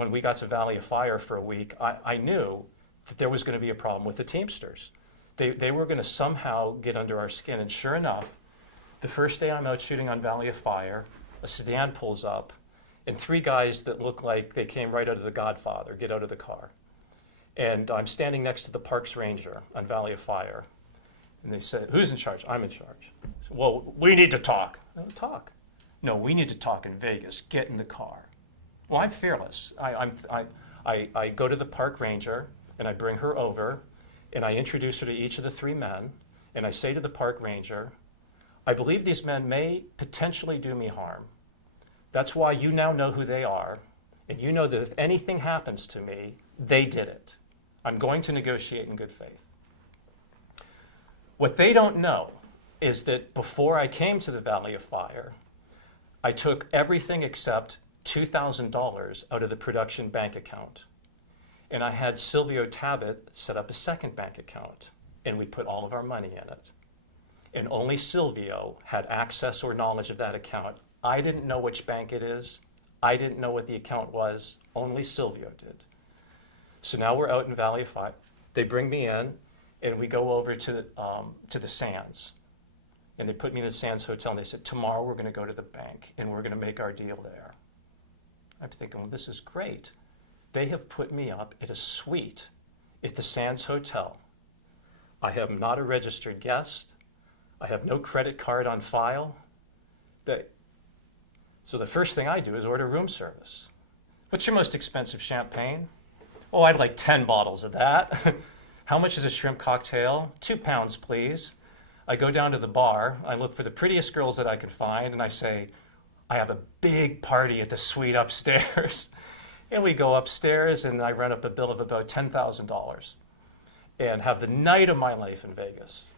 when we got to Valley of Fire for a week, I knew that there was going to be a problem with the Teamsters. They were going to somehow get under our skin. And sure enough, the first day I'm out shooting on Valley of Fire, a sedan pulls up, and 3 guys that look like they came right out of The Godfather get out of the car. And I'm standing next to the Parks Ranger on Valley of Fire. And they said, "Who's in charge?" "I'm in charge." I said, "Well, we need to talk." "Talk?" "No, we need to talk in Vegas. Get in the car." Well, I'm fearless. I go to the park ranger, and I bring her over, and I introduce her to each of the 3 men, and I say to the park ranger, "I believe these men may potentially do me harm. That's why you now know who they are, and you know that if anything happens to me, they did it. I'm going to negotiate in good faith." What they don't know is that before I came to the Valley of Fire, I took everything except $2,000 out of the production bank account. And I had Silvio Tabet set up a second bank account, and we put all of our money in it. And only Silvio had access or knowledge of that account. I didn't know which bank it is. I didn't know what the account was. Only Silvio did. So now we're out in Valley of Fire. They bring me in, and we go over to the Sands. And they put me in the Sands Hotel, and they said, "Tomorrow we're going to go to the bank, and we're going to make our deal there." I'm thinking, well, this is great. They have put me up at a suite at the Sands Hotel. I am not a registered guest. I have no credit card on file. So the first thing I do is order room service. "What's your most expensive champagne?" "Oh, I'd like 10 bottles of that." "How much is a shrimp cocktail?" "£2, please." I go down to the bar. I look for the prettiest girls that I can find, and I say, "I have a big party at the suite upstairs." And we go upstairs, and I run up a bill of about $10,000 and have the night of my life in Vegas.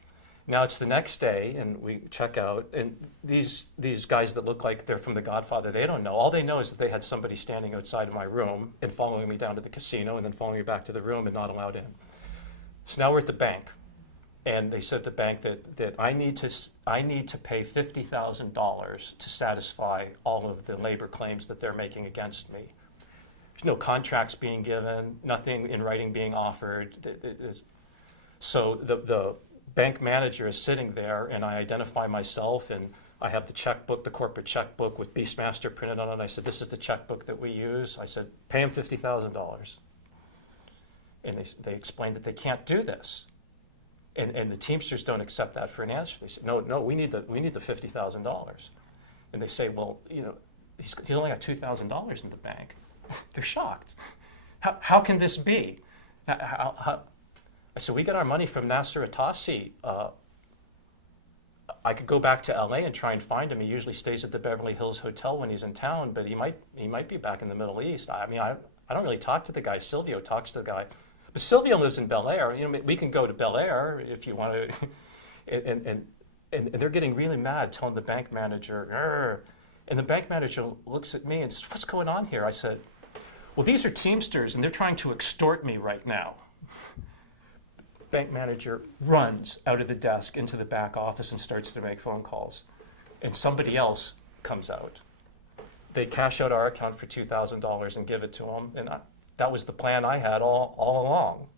Now it's the next day, and we check out, and these guys that look like they're from The Godfather, they don't know. All they know is that they had somebody standing outside of my room and following me down to the casino and then following me back to the room and not allowed in. So now we're at the bank, and they said at the bank that I need to pay $50,000 to satisfy all of the labor claims that they're making against me. There's no contracts being given, nothing in writing being offered. So the bank manager is sitting there, and I identify myself, and I have the checkbook, the corporate checkbook with Beastmaster printed on it. I said, "This is the checkbook that we use." I said, "Pay him $50,000. And they explained that they can't do this. And the Teamsters don't accept that for an answer. They said, no, we need the $50,000. And they say, "Well, he's only got $2,000 in the bank." They're shocked. How can this be? I said, "We get our money from Nasser Atassi. I could go back to LA and try and find him. He usually stays at the Beverly Hills Hotel when he's in town, but he might be back in the Middle East. I don't really talk to the guy. Silvio talks to the guy. But Silvio lives in Bel Air. We can go to Bel Air if you want to." And they're getting really mad, telling the bank manager, "Grr." And the bank manager looks at me and says, "What's going on here?" I said, "Well, these are Teamsters, and they're trying to extort me right now." Bank manager runs out of the desk into the back office and starts to make phone calls. And somebody else comes out. They cash out our account for $2,000 and give it to him. And that was the plan I had all along.